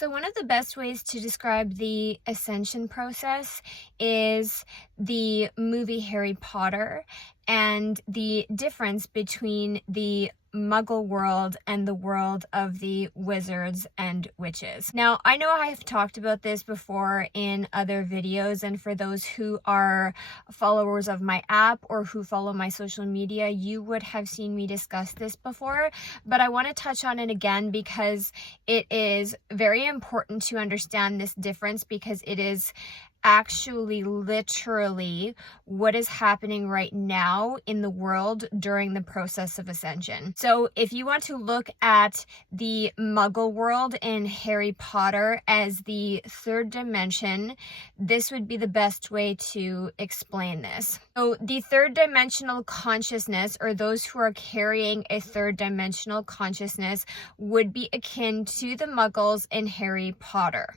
So one of the best ways to describe the ascension process is the movie Harry Potter and the difference between the Muggle world and the world of the wizards and witches. Now, I know I have talked about this before in other videos, and for those who are followers of my app or who follow my social media, you would have seen me discuss this before, but I want to touch on it again because it is very important to understand this difference, because it is actually literally what is happening right now in the world during the process of ascension. So if you want to look at the Muggle world in Harry Potter as the third dimension, this would be the best way to explain this. So the third dimensional consciousness, or those who are carrying a third dimensional consciousness, would be akin to the Muggles in Harry Potter.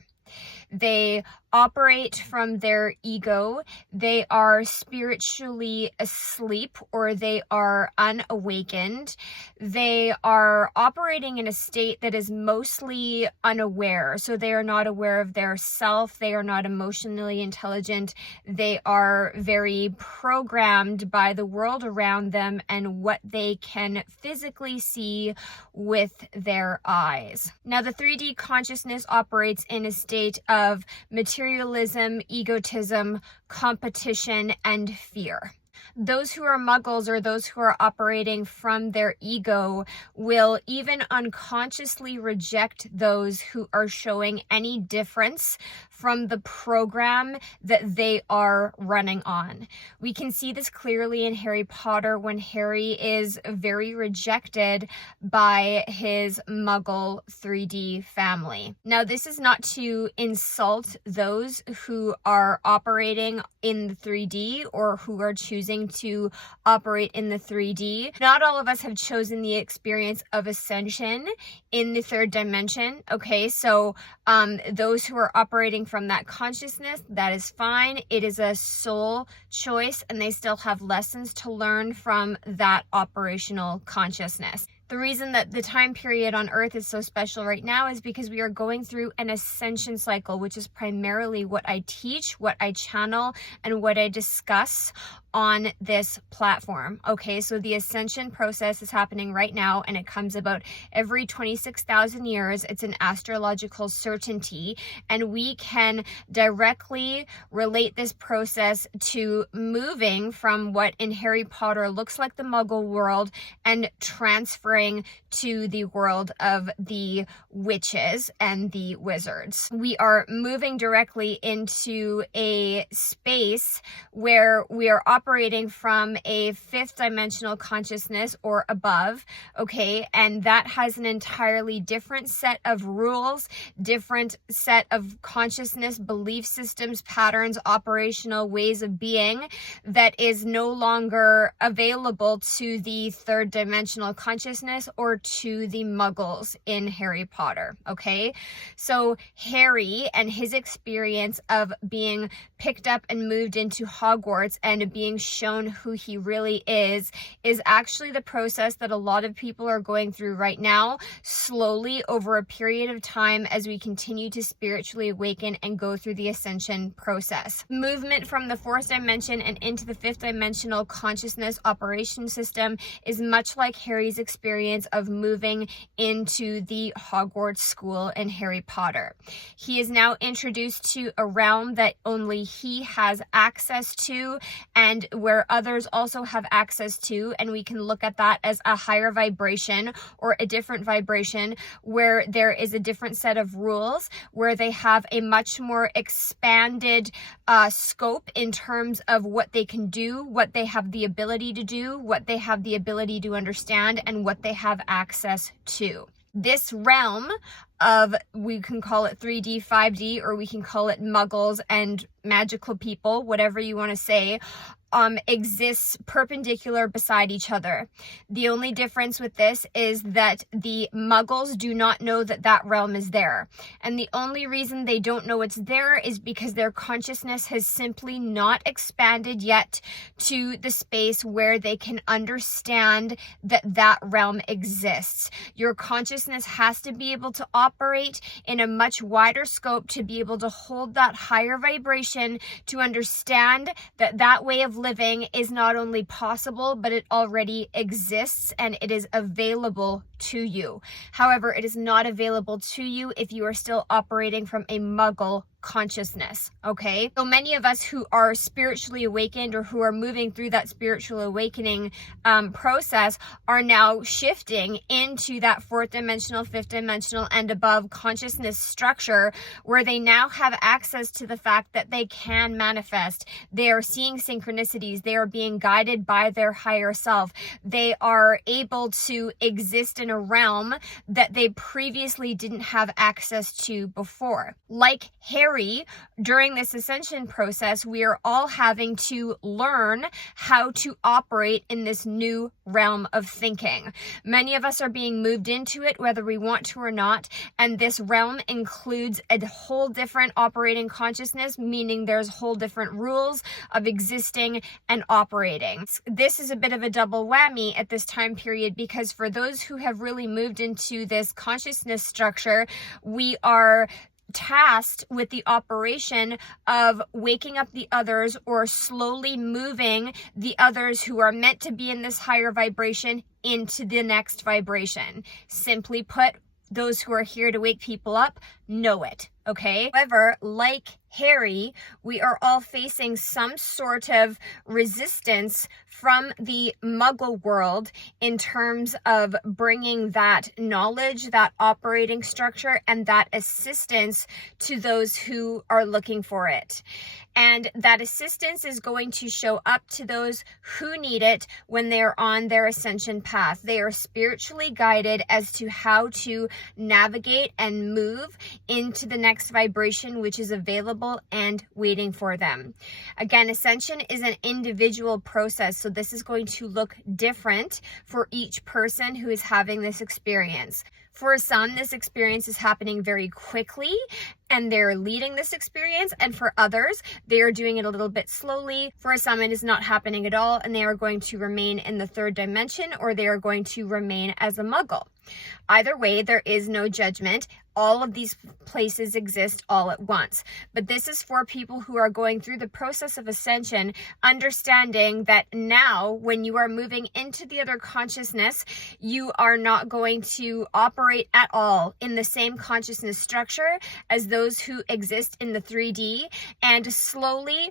They operate from their ego. They are spiritually asleep, or they are unawakened. They are operating in a state that is mostly unaware. So they are not aware of their self. They are not emotionally intelligent. They are very programmed by the world around them and what they can physically see with their eyes. Now, the 3D consciousness operates in a state of materialism, egotism, competition, and fear. Those who are Muggles, or those who are operating from their ego, will even unconsciously reject those who are showing any difference from the program that they are running on. We can see this clearly in Harry Potter when Harry is very rejected by his Muggle 3D family. Now, this is not to insult those who are operating in the 3D or who are choosing to operate in the 3D. Not all of us have chosen the experience of ascension in the third dimension. Okay, so those who are operating from that consciousness, that is fine. It is a soul choice, and they still have lessons to learn from that operational consciousness. The reason that the time period on Earth is so special right now is because we are going through an ascension cycle, which is primarily what I teach, what I channel, and what I discuss on this platform. Okay, so the ascension process is happening right now, and it comes about every 26,000 years. It's an astrological certainty, and we can directly relate this process to moving from what in Harry Potter looks like the Muggle world and transferring to the world of the witches and the wizards. We are moving directly into a space where we are operating from a fifth dimensional consciousness or above, okay? And that has an entirely different set of rules, different set of consciousness, belief systems, patterns, operational ways of being that is no longer available to the third dimensional consciousness or to the Muggles in Harry Potter, okay? So Harry and his experience of being picked up and moved into Hogwarts and being shown who he really is actually the process that a lot of people are going through right now, slowly over a period of time as we continue to spiritually awaken and go through the ascension process. Movement from the fourth dimension and into the fifth dimensional consciousness operation system is much like Harry's experience of moving into the Hogwarts school in Harry Potter. He is now introduced to a realm that only he has access to, and where others also have access to, and we can look at that as a higher vibration or a different vibration where there is a different set of rules, where they have a much more expanded scope in terms of what they can do, what they have the ability to do, what they have the ability to understand, and what they have access to. This realm of, we can call it 3D, 5D, or we can call it Muggles and magical people, whatever you want to say, exists perpendicular beside each other. The only difference with this is that the muggles do not know that that realm is there. And the only reason they don't know it's there is because their consciousness has simply not expanded yet to the space where they can understand that that realm exists. Your consciousness has to be able to operate in a much wider scope to be able to hold that higher vibration, to understand that that way of living is not only possible, but it already exists and it is available to you. However, it is not available to you if you are still operating from a muggle consciousness. Okay, so many of us who are spiritually awakened or who are moving through that spiritual awakening process are now shifting into that fourth dimensional, fifth dimensional, and above consciousness structure, where they now have access to the fact that they can manifest. They are seeing synchronicities. They are being guided by their higher self. They are able to exist in a realm that they previously didn't have access to before. Like Harry, during this ascension process, we are all having to learn how to operate in this new realm of thinking. Many of us are being moved into it, whether we want to or not, and this realm includes a whole different operating consciousness, meaning there's whole different rules of existing and operating. This is a bit of a double whammy at this time period, because for those who have really moved into this consciousness structure, we are tasked with the operation of waking up the others, or slowly moving the others who are meant to be in this higher vibration into the next vibration. Simply put, those who are here to wake people up know it. Okay. However, like Harry, we are all facing some sort of resistance from the muggle world in terms of bringing that knowledge, that operating structure, and that assistance to those who are looking for it. And that assistance is going to show up to those who need it when they're on their ascension path. They are spiritually guided as to how to navigate and move into the next vibration, which is available and waiting for them. Again, ascension is an individual process, so this is going to look different for each person who is having this experience. For some, this experience is happening very quickly and they're leading this experience, and for others, they are doing it a little bit slowly. For some, it is not happening at all and they are going to remain in the third dimension, or they are going to remain as a muggle. Either way, there is no judgment. All of these places exist all at once. But this is for people who are going through the process of ascension, understanding that now when you are moving into the other consciousness, you are not going to operate at all in the same consciousness structure as those who exist in the 3D, and slowly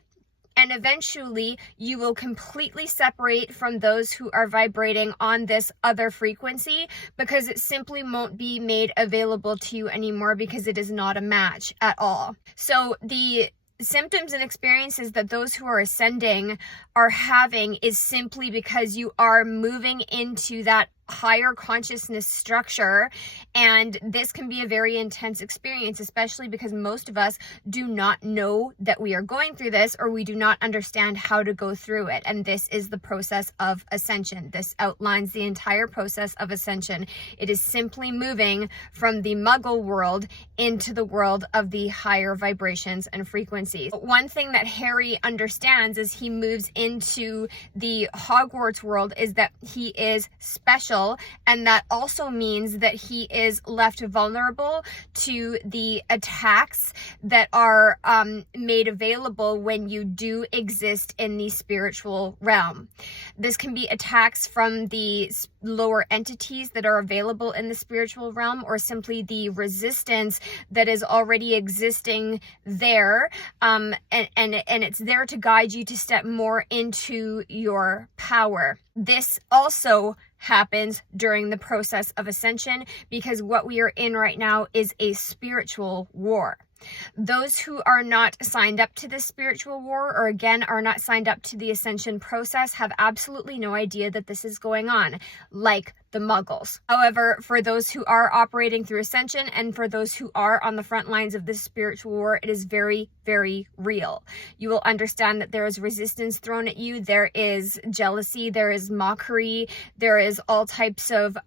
and eventually you will completely separate from those who are vibrating on this other frequency, because it simply won't be made available to you anymore, because it is not a match at all. So the symptoms and experiences that those who are ascending are having is simply because you are moving into that higher consciousness structure, and this can be a very intense experience, especially because most of us do not know that we are going through this, or we do not understand how to go through it. And this is the process of ascension. This outlines the entire process of ascension. It is simply moving from the muggle world into the world of the higher vibrations and frequencies. One thing that Harry understands as he moves into the Hogwarts world is that he is special, and that also means that he is left vulnerable to the attacks that are made available when you do exist in the spiritual realm. This can be attacks from the lower entities that are available in the spiritual realm, or simply the resistance that is already existing there, and it's there to guide you to step more into your power. This also happens during the process of ascension, because what we are in right now is a spiritual war. Those who are not signed up to this spiritual war, or again are not signed up to the ascension process, have absolutely no idea that this is going on. Like the muggles. However, for those who are operating through Ascension and for those who are on the front lines of this spiritual war, it is very, very real. You will understand that there is resistance thrown at you. There is jealousy. There is mockery. There is all types of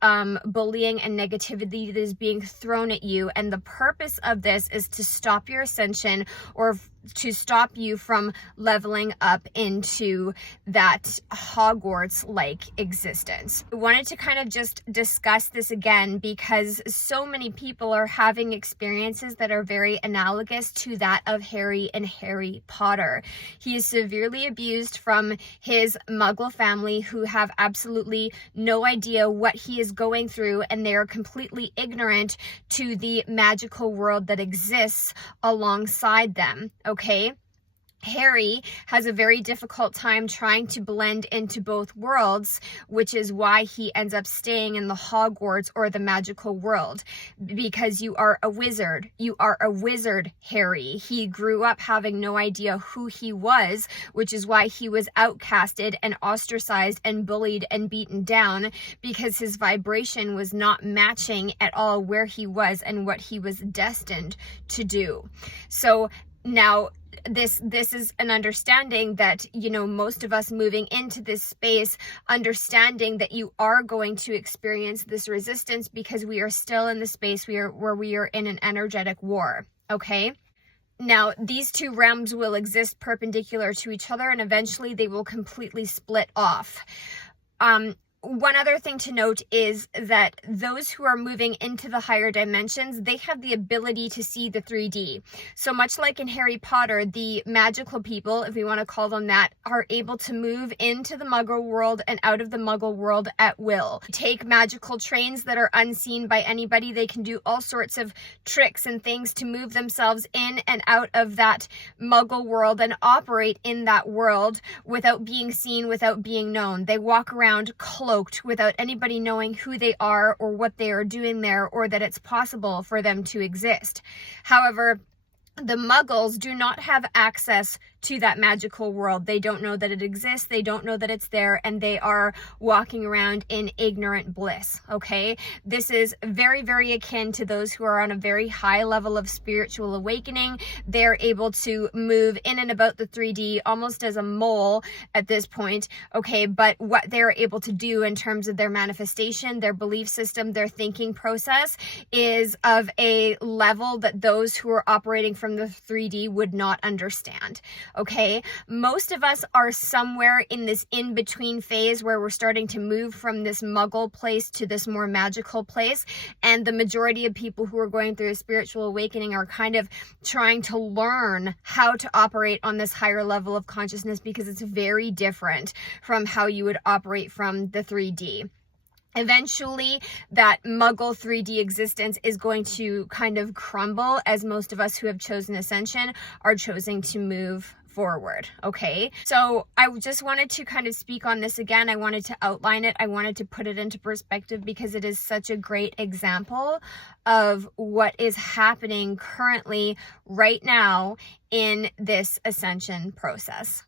bullying and negativity that is being thrown at you. And the purpose of this is to stop your ascension, or to stop you from leveling up into that Hogwarts-like existence. I wanted to kind of just discuss this again because so many people are having experiences that are very analogous to that of Harry and Harry Potter. He is severely abused from his Muggle family, who have absolutely no idea what he is going through, and they are completely ignorant to the magical world that exists alongside them. Okay? Harry has a very difficult time trying to blend into both worlds, which is why he ends up staying in the Hogwarts, or the magical world, because you are a wizard. You are a wizard, Harry. He grew up having no idea who he was, which is why he was outcasted and ostracized and bullied and beaten down, because his vibration was not matching at all where he was and what he was destined to do. So now, this is an understanding that, you know, most of us moving into this space, understanding that you are going to experience this resistance because we are still in the space where we are in an energetic war. Okay? Now, these two realms will exist perpendicular to each other, and eventually they will completely split off. One other thing to note is that those who are moving into the higher dimensions, they have the ability to see the 3D. So much like in Harry Potter, the magical people, if we want to call them that, are able to move into the Muggle world and out of the Muggle world at will. Take magical trains that are unseen by anybody. They can do all sorts of tricks and things to move themselves in and out of that Muggle world and operate in that world without being seen, without being known. They walk around close, without anybody knowing who they are or what they are doing there, or that it's possible for them to exist. However, the Muggles do not have access to that magical world. They don't know that it exists. They don't know that it's there, and they are walking around in ignorant bliss. Okay? This is very, very akin to those who are on a very high level of spiritual awakening. They're able to move in and about the 3D almost as a mole at this point. Okay? But what they're able to do in terms of their manifestation, their belief system, their thinking process is of a level that those who are operating from the 3D would not understand. Okay, most of us are somewhere in this in-between phase where we're starting to move from this Muggle place to this more magical place, and the majority of people who are going through a spiritual awakening are kind of trying to learn how to operate on this higher level of consciousness, because it's very different from how you would operate from the 3D. Eventually, that Muggle 3D existence is going to kind of crumble, as most of us who have chosen Ascension are choosing to move forward. Okay, so I just wanted to kind of speak on this again. I wanted to outline it. I wanted to put it into perspective because it is such a great example of what is happening currently right now in this Ascension process.